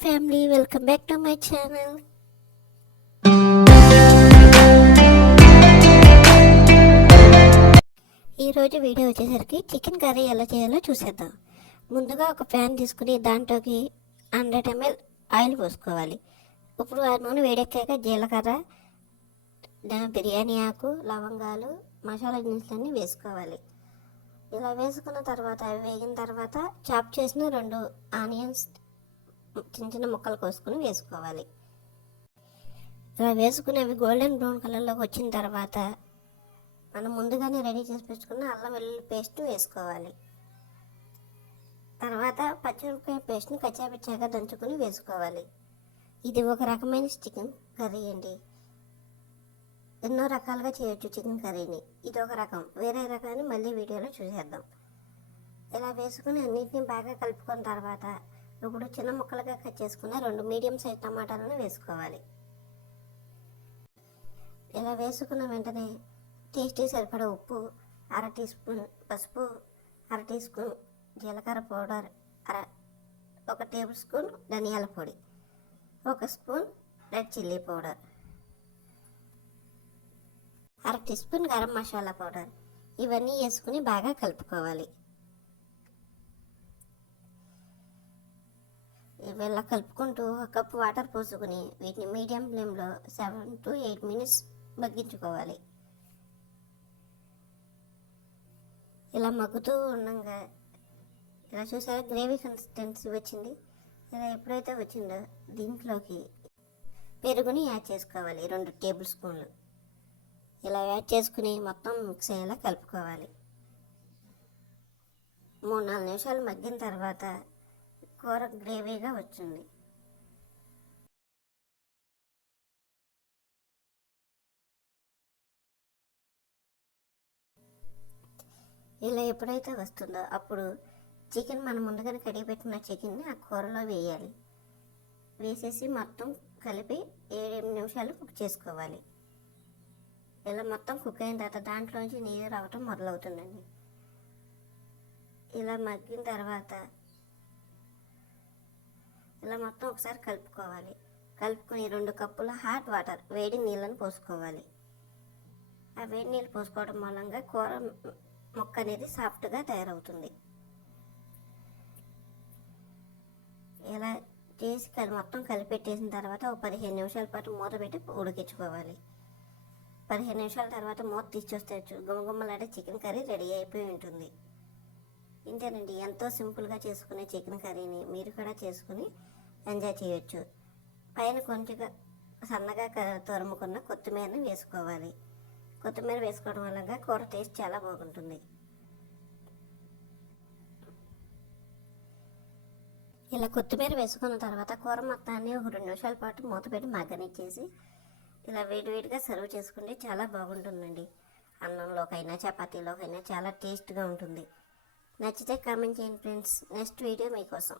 Family welcome back to my channel ఈరోజు video వచ్చేసరికి chicken curry ఎలా చేయాలో చూసేద్దాం. ముందుగా ఒక ప్యాన్ తీసుకుని దాంట్లోకి హండ్రెడ్ ఎంఎల్ ఆయిల్ పోసుకోవాలి. ఇప్పుడు ఆ నూనె వేడెక్కాక జీలకర్ర దా- బిర్యానీ ఆకు లవంగాలు మసాలా దినుసులన్నీ వేసుకోవాలి. ఇలా వేసుకున్న తర్వాత అవి వేగిన తర్వాత చాప్ చేసిన రెండు ఆనియన్స్ చిన్న చిన్న ముక్కలు కోసుకుని వేసుకోవాలి. ఇలా వేసుకుని అవి గోల్డెన్ బ్రౌన్ కలర్లోకి వచ్చిన తర్వాత మనం ముందుగానే రెడీ చేసి పెట్టుకున్న అల్లం వెల్లుల్లి పేస్ట్ వేసుకోవాలి. తర్వాత పచ్చిమిరపకాయ పేస్ట్ని కచ్చాపిచ్చాగా దంచుకుని వేసుకోవాలి. ఇది ఒక రకమైన చికెన్ కర్రీ అండి. ఎన్నో రకాలుగా చేయొచ్చు చికెన్ కర్రీని ఇది ఒక రకం. వేరే రకాన్ని మళ్ళీ వీడియోలో చూసేద్దాం. ఇలా వేసుకుని అన్నిటిని బాగా కలుపుకున్న తర్వాత ఇప్పుడు చిన్న ముక్కలుగా కట్ చేసుకున్న రెండు మీడియం సైజ్ టమాటాలను వేసుకోవాలి. ఇలా వేసుకున్న వెంటనే టేస్టీ సరిపడా ఉప్పు అర టీ స్పూన్ పసుపు అర టీ స్పూన్ జీలకర్ర పౌడర్ అర ఒక టేబుల్ స్పూన్ ధనియాల పొడి ఒక స్పూన్ రెడ్ చిల్లీ పౌడర్ అర teaspoon garam masala powder. ఇవన్నీ వేసుకుని బాగా కలుపుకోవాలి. ఇలా కలుపుకుంటూ ఒక కప్పు వాటర్ పోసుకుని వీటిని మీడియం ఫ్లేమ్లో సెవెన్ టు ఎయిట్ మినిట్స్ మగ్గించుకోవాలి. ఇలా మగ్గుతూ ఉండగా ఇలా చూసారా గ్రేవీ కన్సిస్టెన్సీ వచ్చింది? ఇలా ఎప్పుడైతే వచ్చిందో దీంట్లోకి పెరుగుని యాడ్ చేసుకోవాలి రెండు టేబుల్ స్పూన్లు. ఇలా యాడ్ చేసుకుని మొత్తం మిక్స్ అయ్యేలా కలుపుకోవాలి. మూడు నాలుగు నిమిషాలు మగ్గిన తర్వాత కూర గ్రేవీగా వచ్చింది. ఇలా ఎప్పుడైతే వస్తుందో అప్పుడు చికెన్ మనం ముందుగానే కడిగి పెట్టిన చికెన్ని ఆ కూరలో వేయాలి. వేసేసి మొత్తం కలిపి ఏడెనిమిది నిమిషాలు కుక్ చేసుకోవాలి. ఇలా మొత్తం కుక్ అయిన తర్వాత దాంట్లోంచి నీరు రావటం మొదలవుతుందండి. ఇలా మగ్గిన తర్వాత ఇలా మొత్తం ఒకసారి కలుపుకోవాలి. కలుపుకుని రెండు కప్పుల హాట్ వాటర్ వేడి నీళ్ళని పోసుకోవాలి. ఆ వేడి నీళ్ళు పోసుకోవడం మూలంగా కూర మొక్క అనేది సాఫ్ట్గా తయారవుతుంది. ఇలా చేసి కలి మొత్తం కలిపెట్టేసిన తర్వాత ఒక పదిహేను నిమిషాల పాటు మూత పెట్టి ఉడికించుకోవాలి. పదిహేను నిమిషాల తర్వాత మూత తీసి గుమ్మగుమ్మలాడే చికెన్ కర్రీ రెడీ అయిపోయి ఉంటుంది. ఇంతేనండి. ఎంతో సింపుల్గా చేసుకునే చికెన్ కర్రీని మీరు కూడా చేసుకుని ఎంజాయ్ చేయొచ్చు. పైన కొంచెం సన్నగా తరుముకున్న తురుముకున్న కొత్తిమీరని వేసుకోవాలి. కొత్తిమీర వేసుకోవడం వల్ల కూర టేస్ట్ చాలా బాగుంటుంది. ఇలా కొత్తిమీర వేసుకున్న తర్వాత కూర మొత్తాన్ని ఒక రెండు నిమిషాల పాటు మూత పెట్టి మగ్గనిచ్చేసి ఇలా వేడివేడిగా సర్వ్ చేసుకుంటే చాలా బాగుంటుందండి. అన్నంలోకైనా చపాతీలోకైనా చాలా టేస్ట్గా ఉంటుంది. నచ్చితే కామెంట్ చేయండి ఫ్రెండ్స్ నెక్స్ట్ వీడియో మీకోసం.